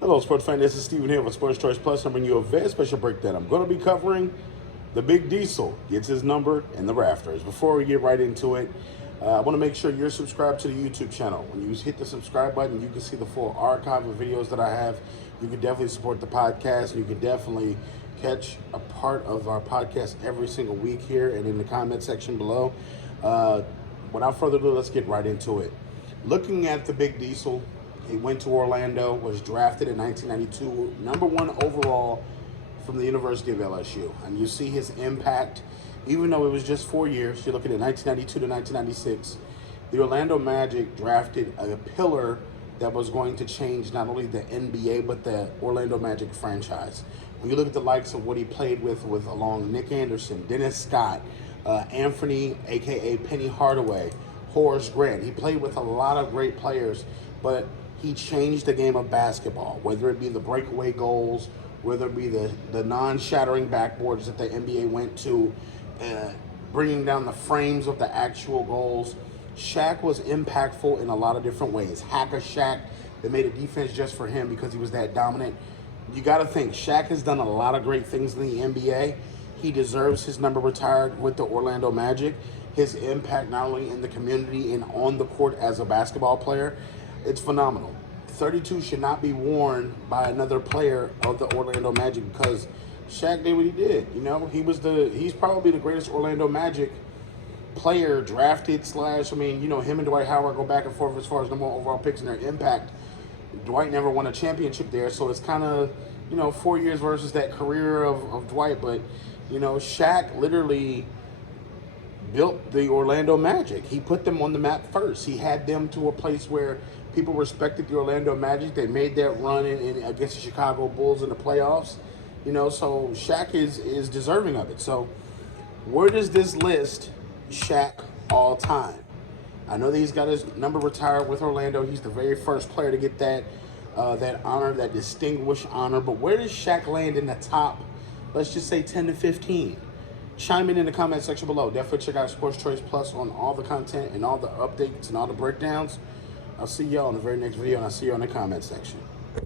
Hello, sports fan. This is Steven here with Sports Choice Plus. I'm bringing you a very special breakdown. I'm going to be covering the Big Diesel gets his number in the rafters. Before we get right into it, I want to make sure you're subscribed to the YouTube channel. When you hit the subscribe button, you can see the full archive of videos that I have. You can definitely support the podcast. You can definitely catch a part of our podcast every single week here and in the comment section below. Without further ado, let's get right into it. Looking at the Big Diesel, he went to Orlando, was drafted in 1992, number one overall from the University of LSU. And you see his impact, even though it was just 4 years. You're looking at 1992 to 1996. The Orlando Magic drafted a pillar that was going to change not only the NBA, but the Orlando Magic franchise. When you look at the likes of what he played with along Nick Anderson, Dennis Scott, Anthony, a.k.a. Penny Hardaway, Horace Grant. He played with a lot of great players, but he changed the game of basketball, whether it be the breakaway goals, whether it be the non-shattering backboards that the NBA went to, bringing down the frames of the actual goals. Shaq was impactful in a lot of different ways. Hack-a-Shaq, they made a defense just for him because he was that dominant. You got to think, Shaq has done a lot of great things in the NBA. He deserves his number retired with the Orlando Magic. His impact not only in the community and on the court as a basketball player, it's phenomenal. 32 should not be worn by another player of the Orlando Magic because Shaq did what he did. You know, he's probably the greatest Orlando Magic player drafted him and Dwight Howard go back and forth as far as number one overall picks and their impact. Dwight never won a championship there, so it's kind of, 4 years versus that career of Dwight. But, Shaq literally built the Orlando Magic. He put them on the map first. He had them to a place where people respected the Orlando Magic. They made that run in against the Chicago Bulls in the playoffs. So Shaq is deserving of it. So where does this list Shaq all time? I know that he's got his number retired with Orlando. He's the very first player to get that honor, that distinguished honor. But where does Shaq land in the top, let's just say 10 to 15? Chime in the comment section below. Definitely check out Sports Choice Plus on all the content and all the updates and all the breakdowns. I'll see y'all in the very next video, and I'll see you in the comment section.